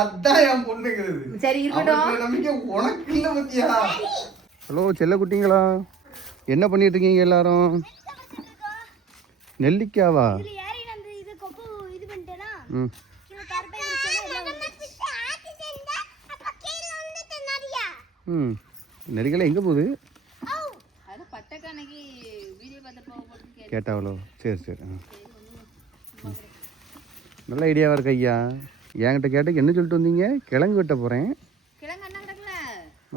அதான் என் பொண்ணுங்கிறது. சரி இருக்கட்டும். நம்பிக்கை உனக்கு இல்ல பத்தியா? ஹலோ செல்ல குட்டிங்களா, என்ன பண்ணிட்டு இருக்கீங்க எல்லாரும்? நெல்லிக்காவா? நெல்லிக்காய் எங்க போகுது கேட்டாவளோ? சரி சரி, நல்ல ஐடியாவா இருக்கு ஐயா. என்கிட்ட கேட்ட என்ன சொல்லிட்டு வந்தீங்க? கிழங்கு வெட்ட போறேன்.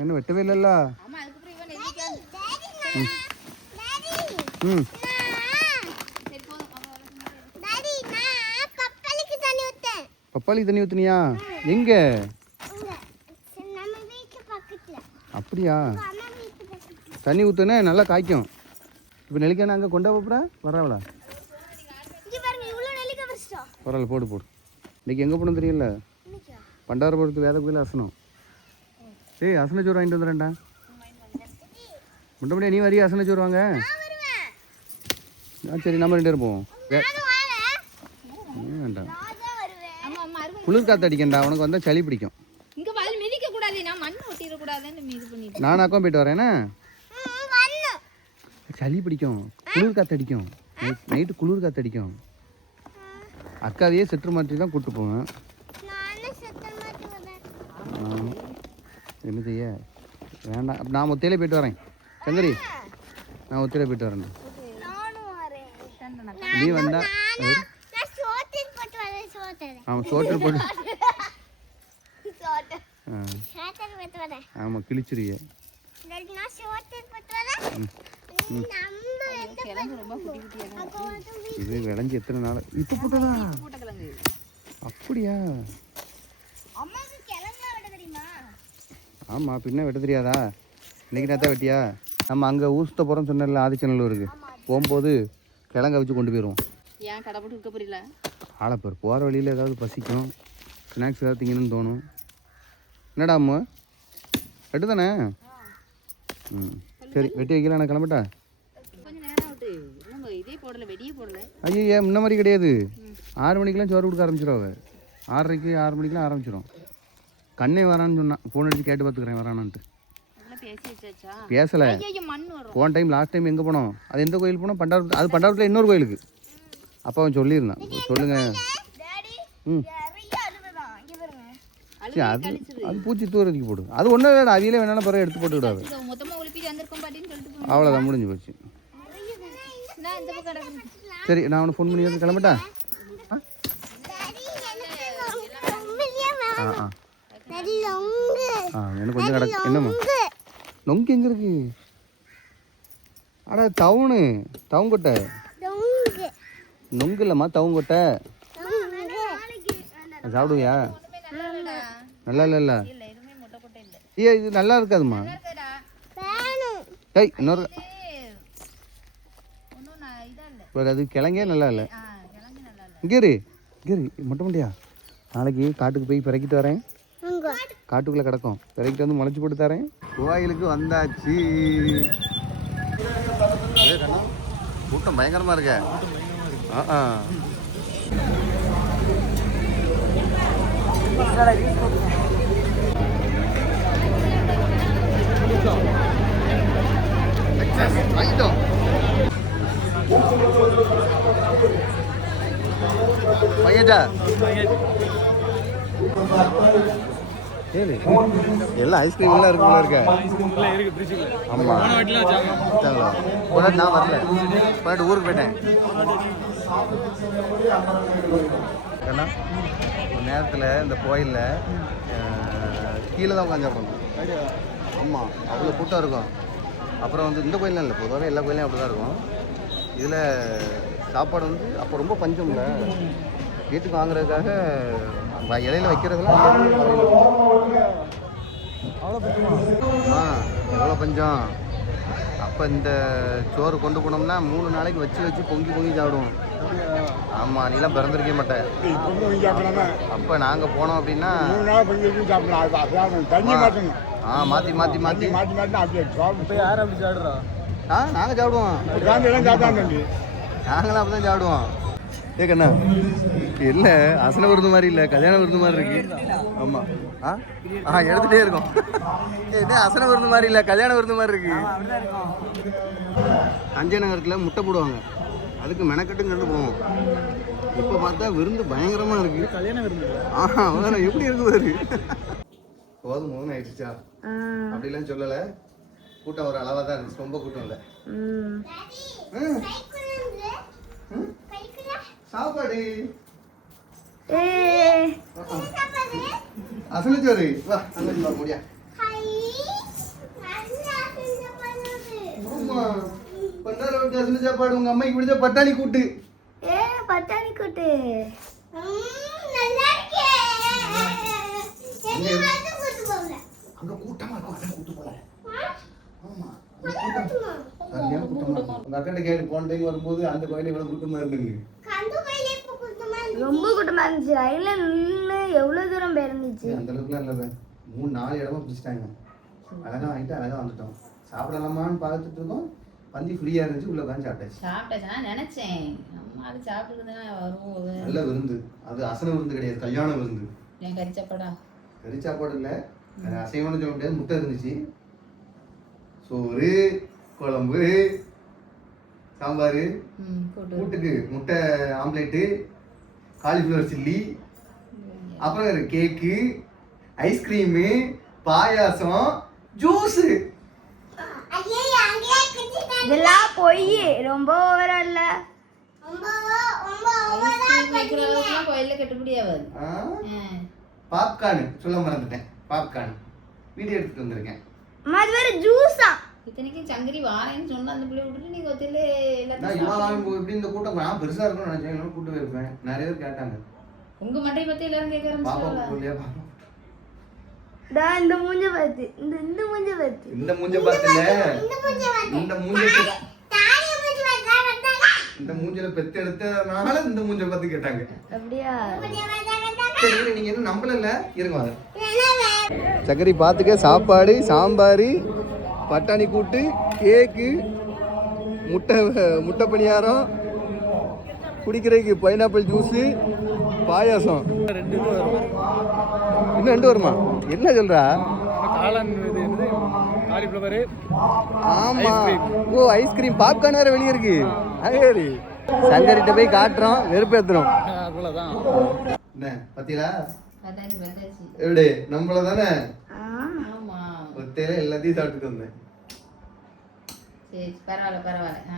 என்ன வெட்டவே இல்லல்ல? பப்பாளிக்கு தண்ணி ஊத்துனியா? எங்க? அப்படியா? தண்ணி ஊத்துனே நல்லா காய்க்கும். இப்போ நெல்லிக்காய் அங்கே கொண்டா போப்புறா வராவளா? பரவாயில்ல, போடு போடு. இன்னைக்கு எங்கே போகணும் தெரியல? பண்டாரபுரத்து வேத கோயில் அசனம். ஏய் அசனச்சோறு வாங்கிட்டு வந்துடுறேன்டா. முட்டை நீ வரியா அசனச்சோறு வாங்க? சரி நம்ம 2 பேரும் போவோம். வேண்டாம், குளிர் காற்று அடிக்கண்டா. உனக்கு வந்தால் சளி பிடிக்கும். நானாக்கும் போயிட்டு வரேன்னா சளி பிடிக்கும், குளிர் காற்று அடிக்கும். நைட்டு குளிர் காற்று அடிக்கும். அக்காவையே செட்டு மாற்றி தான் கூப்பிட்டு போவேன். என்ன செய்ய? வேண்டாம், நான் ஒத்தையிலே போயிட்டு வரேன். சங்கரி, நான் ஒத்தையிலே போயிட்டு வரேன். நீ வந்தா ஆமாம் சோட்டர் போட்டு ஆமாம் கிழிச்சிருவிய. இது விளைஞ்சி எத்தனை நாள் இப்போ போட்டதா? அப்படியா? ஆமாம், பின்ன வெட்ட தெரியாதா? இன்னைக்கு நேரத்தான் வெட்டியா? நம்ம அங்கே ஊசுத்த போகிறோம் சொன்னல, ஆதிச்சநல்லூருக்கு போகும்போது கிழங்க வச்சு கொண்டு போயிடுவோம். ஆளப்பேர் போகிற வழியில் ஏதாவது பசிக்கும், ஸ்நாக்ஸ் ஏதாவது திங்கணும்னு தோணும். என்னடா அம்மா வெட்டு தானே? சரி வெட்டி வைக்கலாம், நான் கிளம்பட்டா? ஐயா முன்ன மாதிரி கிடையாது. 6 மணிக்கெலாம் சோறு கொடுக்க ஆரம்பிச்சிடும். அவள் 6:30 6 மணிக்கெலாம் ஆரம்பிச்சிடும். கண்ணே வரான்னு சொன்னான். ஃபோன் அடிச்சு கேட்டு பார்த்துக்கிறேன் வரானான்ட்டு. பேசலை. போன டைம் லாஸ்ட் டைம் எங்கே போனோம்? அது எந்த கோயில் போனோம்? பண்டாரத்தில். அது பண்டாரத்தில் இன்னொரு கோயிலுக்கு. அப்போ அவன் சொல்லியிருந்தான். சொல்லுங்க. சரி, அது பூச்சி தூரத்துக்கு போடு. அது ஒன்றும் வேணும், அவியிலே வேணாலும் பிறகு எடுத்து போட்டு விடாது. அவ்வளோதான், முடிஞ்சு போச்சு. சரி நான் அவனை ஃபோன் பண்ணி வந்து கிளம்பட்டா? எனக்கு கொஞ்சம் கிடக்கு. என்னம்மா நொங்கு எங்கே இருக்கு? அடா தவுங்கொட்டை. நொங்கு இல்லைம்மா, தவுங்கொட்டை. சாப்பிடுவியா? நல்லா இல்லை. ஐயா இது நல்லா இருக்காதுமா. ஏய் இன்னொரு அது கிழங்கே நல்லா இல்லை. இங்கே மொட்டை முடியா? நாளைக்கு காட்டுக்கு போய் பிறக்கிட்டு வரேன். காட்டுக்குள்ளே கிடக்கும், பிறக்கிட்டு வந்து முளைச்சி போட்டு தரேன். கோயிலுக்கு வந்தாச்சு. கூட்டம் பயங்கரமாக இருக்க. எல்லாம் ஐஸ்கிரீம்லாம் இருக்குல்ல இருக்க. ஆமாம் நான் வரல, போயிட்டு ஊருக்கு போயிட்டேன். ஏன்னா ஒரு நேரத்தில் இந்த கோயிலில் கீழே தான் உட்காந்து சாப்பிடணும். ஆமாம் அவ்வளோ கூட்டம் இருக்கும். அப்புறம் வந்து இந்த கோயிலாம் இல்லை, பொதுவாக எல்லா கோயிலையும் அப்படி தான் இருக்கும். இதில் சாப்பாடு வந்து அப்போ ரொம்ப பஞ்சம்ல, வீட்டுக்கு வாங்குறதுக்காக இலையில வைக்கிறதுலாம் எவ்வளோ பஞ்சம். அப்போ இந்த சோறு கொண்டு போனோம்னா 3 நாளைக்கு வச்சு பொங்கி சாப்பிடுவோம். ஆமாம், நீலாம் பிறந்திருக்க மாட்டேன். அப்போ நாங்கள் போனோம் அப்படின்னா மாற்றி நாங்கள் சாப்பிடுவோம். நாங்களும் அப்படி தான் சாப்பிடுவோம். ஏ கண்ணா இல்லை அசன விருந்து மாதிரி இல்லை கல்யாண விருந்து மாதிரி இருக்கு. ஆமாம் எடுத்துகிட்டே இருக்கோம். இது அசன விருந்து மாதிரி இல்லை கல்யாண விருந்து மாதிரி இருக்கு. தஞ்சை நகரத்தில் முட்டை போடுவாங்க, அதுக்கு மெனக்கட்டுங்கிறது போவோம். இப்போ பார்த்தா விருந்து பயங்கரமாக இருக்குது. கல்யாண விருந்து அவ்வளோ எப்படி இருக்குது. போதும் போதும் ஆயிடுச்சா அப்படிலாம் சொல்லலை. கூட்டம் ஒரு அளவாக தான் இருந்துச்சு, ரொம்ப கூட்டம் இல்லை. சாப்பாடு அசனச்சோறு வா அங்க முடியா. அசன சாப்பாடு உங்க அம்மைக்கு பிடிச்ச பட்டாணி கூட்டு. பட்டாணி கூட்டு அங்க கூட்டமா இருக்கும், அதான் கூட்டு போல. ஆமா உங்க அக்கா கேட்டு போன டைம் வரும்போது அந்த கோயில இவ்வளவு கூட்டமா இருந்துங்க. ரொம்ப கூட்டமா இருந்துச்சு. ரயில்ல நின்று எவ்வளவு தூரம் போயிருந்துச்சு. அந்த அளவுக்குலாம் இல்ல, 3-4 இடமா பிடிச்சிட்டாங்க. அழகா வாங்கிட்டு அழகா வந்துட்டோம். சாப்பிடலாமான்னு பார்த்துட்டு இருக்கோம். பந்தி ஃப்ரீயா இருந்துச்சு, உள்ள உட்காந்து சாப்பிட்டேன் நினைச்சேன். அம்மா அது சாப்பிட்டுதான் வரும்போது நல்ல விருந்து. அது அசன விருந்து கிடையாது, கல்யாண விருந்து. என் கறி சாப்பாடு இல்லை, அசைவம்னு சொல்ல முடியாது. முட்டை இருந்துச்சு, சோறு, குழம்பு, சாம்பார், கூட்டுக்கு முட்டை ஆம்லேட்டு, காலிஃப்ளவர் சில்லி, அப்புறம் கேக்கு, ஐஸ்கிரீமு, பாயாசம், ஜூஸு. இதெல்லாம் போய் ரொம்ப ஓவரா இல்ல. பாப்கார்ன் சொல்ல மறந்துட்டேன். பாப்கார்ன் வீடியோ எடுத்துட்டு வந்திருக்கேன். அது வேற ஜூஸா. இத்தனைக்கும் சங்கரி வாரேன்னு சொன்ன அந்த பிள்ளை விட்டுட்டு நீ கொத்தில இப்படி இந்த கூட்டம் நான் பெருசா இருக்கும்னு நினைச்சேன். கூட்டு இருப்பேன். நிறைய பேர் கேட்டாங்க. உங்க மட்டை பத்தி எல்லாரும் கேட்கறாங்க. இந்த மூஞ்ச பார்த்து இந்த மூஞ்ச பார்த்து இந்த மூஞ்ச பார்த்துல இந்த மூஞ்சில பெத்து எடுத்தனால இந்த மூஞ்ச பார்த்து கேட்டாங்க. அப்படியா? சரி நீங்க என்ன நம்பல இருங்க வாங்க. சக்கரி பார்த்துக்க. சாப்பாடு, சாம்பார், பட்டாணி கூட்டு, கேக்கு, முட்டை பணியாரம், குடிக்கிறதுக்கு பைனாப்பிள் ஜூஸு, பாயாசம். இன்னும் 2 வருமா? என்ன சொல்றா? ஆமா. ஓ ஐஸ்கிரீம், பாப்கார்ன் வேற வெளியே இருக்கு. அங்கேரி சங்கரிட்ட போய் காட்டுறோம், வெறுப்பேத்துறோம். என்ன பத்தியா? எப்படி நம்மள தானே? ஒத்தையில எல்லாத்தையும் சாப்பிட்டுட்டு வந்தேன். சரி பரவாயில்ல.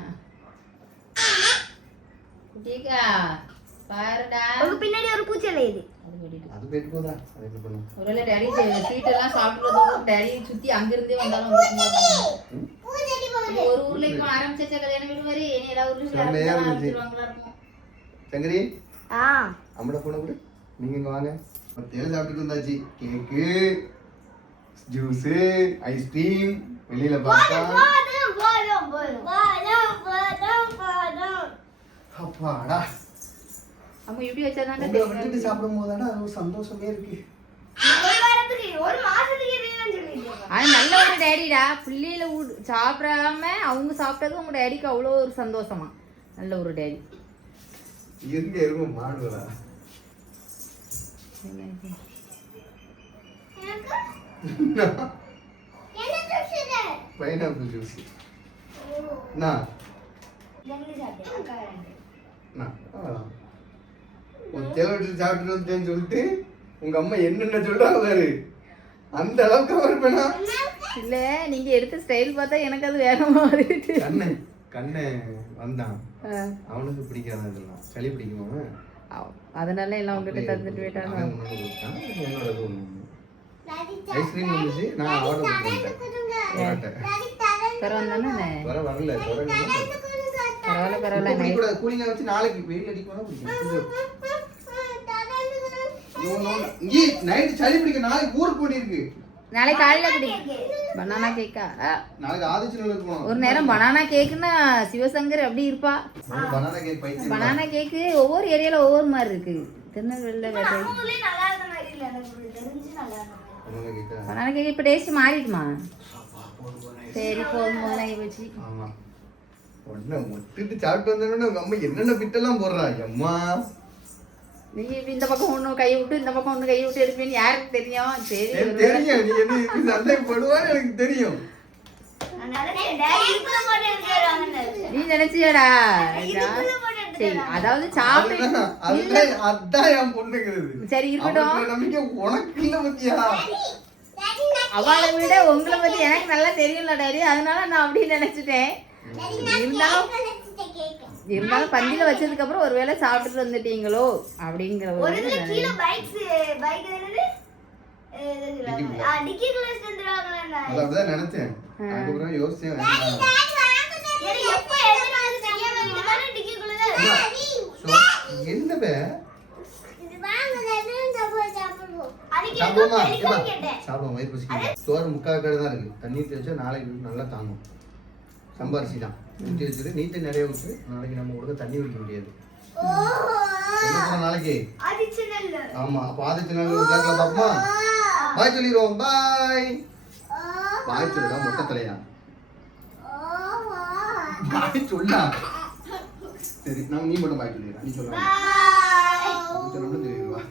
குட்டிக்கா பாருடா, உங்க பின்னாடி ஒரு பூச்சி அலையுது. அது போயிட்டு போதா? அது பண்ணு. ஒருவேளை டாடி ஸ்வீட் எல்லாம் சாப்பிடுறதும் டாடி சுத்தி அங்க இருந்தே வந்தாலும் வந்துருக்கும். ஒரு ஊர்ல இப்ப ஆரம்பிச்ச கல்யாண வீடு மாதிரி எல்லா ஊர்லயும் ஆரம்பிச்சிருவாங்களா இருக்கும். சங்கரி அம்மட போன கூட நீங்க இங்க வாங்க. தேவை சாப்பிட்டுட்டு வந்தாச்சு. கேக்கு, ஜூஸ், ஐஸ்கிரீம், வெளியில பார்த்தா அப்பாடா. அம்மா இப்படி வச்சாதானே விட்டுட்டு சாப்பிடும் போதானே அது ஒரு சந்தோஷமே இருக்கு. அது நல்ல ஒரு டேடிடா. பிள்ளையில சாப்பிடாம அவங்க சாப்பிட்டது உங்க டேடிக்கு அவ்வளோ ஒரு சந்தோஷமா. நல்ல ஒரு டேடி. இருங்க இருங்க மாடுவா. Pineapple juice. சாப்பிட்டு வந்தேன்னு சொல்லிட்டு உங்க அம்மா என்னென்ன சொல்றாங்க பாரு. அந்த அளவுக்கு இருப்பேனா இல்ல? நீங்க எடுத்த ஸ்டைல் பார்த்தா எனக்கு அது வேற மாதிரி. கண்ணே வந்தான், அவனுக்கு பிடிக்காத இதெல்லாம். சளி பிடிக்குமா, அதனால எல்லாம் உங்ககிட்ட தந்துட்டு போயிட்டாங்க. ஐஸ்கிரீம் வந்துச்சு, நான் ஆர்டர் பண்ணிட்டேன். பரவாயில்ல கூலிங்கா வச்சு நாளைக்கு வெயில் அடிக்கும். நைட் சளி பிடிக்க நாளைக்கு ஊருக்கு போயிருக்கு. நாளைக்கு காலையில குடி பனானா கேக்கா. நாளைக்கு ஆதிச்சநல்லூர் போறோம். ஒரு நேரம் பனானா கேக்குன்னா சிவசங்கர் அப்படி இருப்பா. பனானா கேக் பைத்தியம். பனானா கேக்கு ஒவ்வொரு ஏரியால ஒவ்வொரு மாதிரி இருக்கு. திருநெல்வேலியில பனானா கேக் இப்ப டேஸ்ட் மாறிடுமா? சரி போதும் போதும் வச்சு. ஒன்ன முட்டிட்டு சாப்பிட்டு வந்தோடனே உங்க அம்மா என்னென்ன பிட்டெல்லாம் போடுறாங்க அம்மா. நீ இப்படி இந்த பக்கம் ஒண்ணு கை விட்டு இந்த பக்கம் ஒண்ணு கை விட்டு எடுப்பேன்னு யாருக்கு தெரியும்? சரி எனக்கு தெரியும் நீ என்ன இப்படி சந்தேகப்படுவான்னு எனக்கு தெரியும். நீ நினைச்சியாடா? சரி அதாவது சாப்பிட்டு அதான் என் பொண்ணுங்கிறது. சரி இருக்கட்டும். அவளுக்கு நம்பிக்கை உனக்கு இல்ல பத்தியா? அவளை விட உங்களை பத்தி எனக்கு நல்லா தெரியும்ல டாடி, அதனால நான் அப்படி நினைச்சிட்டேன். இருந்தாலும் பந்தியில வச்சதுக்கு அப்புறம் ஒருவேளை சாப்பிட்டுட்டு வந்துட்டீங்களோ அப்படிங்கிற ஒரு அதான் நினைச்சேன். அதுக்கப்புறம் யோசிச்சேன். என்னவே சாப்பிடுவோம். வயிறு பசிக்குது. சோறு முக்கால் கடை தான் இருக்கு. தண்ணி ஊற்றி வச்சா நாளைக்கு நல்லா தாங்கும். சம்பாரிசி தான் ஊற்றி வச்சுட்டு நீட்டு நிறைய ஊற்று. நாளைக்கு நம்ம கொடுக்க தண்ணி குடிக்க முடியாது. என்ன நாளைக்கு? ஆமா அப்போ ஆதித்ய நாள் விளையாடலாம் பாப்போமா? பாய் சொல்லிடுவோம். பாய் பாய் சொல்லிடா. மொட்டை தலையா பாய் சொல்லா. சரி நான் நீ மட்டும் பாய் சொல்லிடுறேன். நீ சொல்ல தெரியுமா?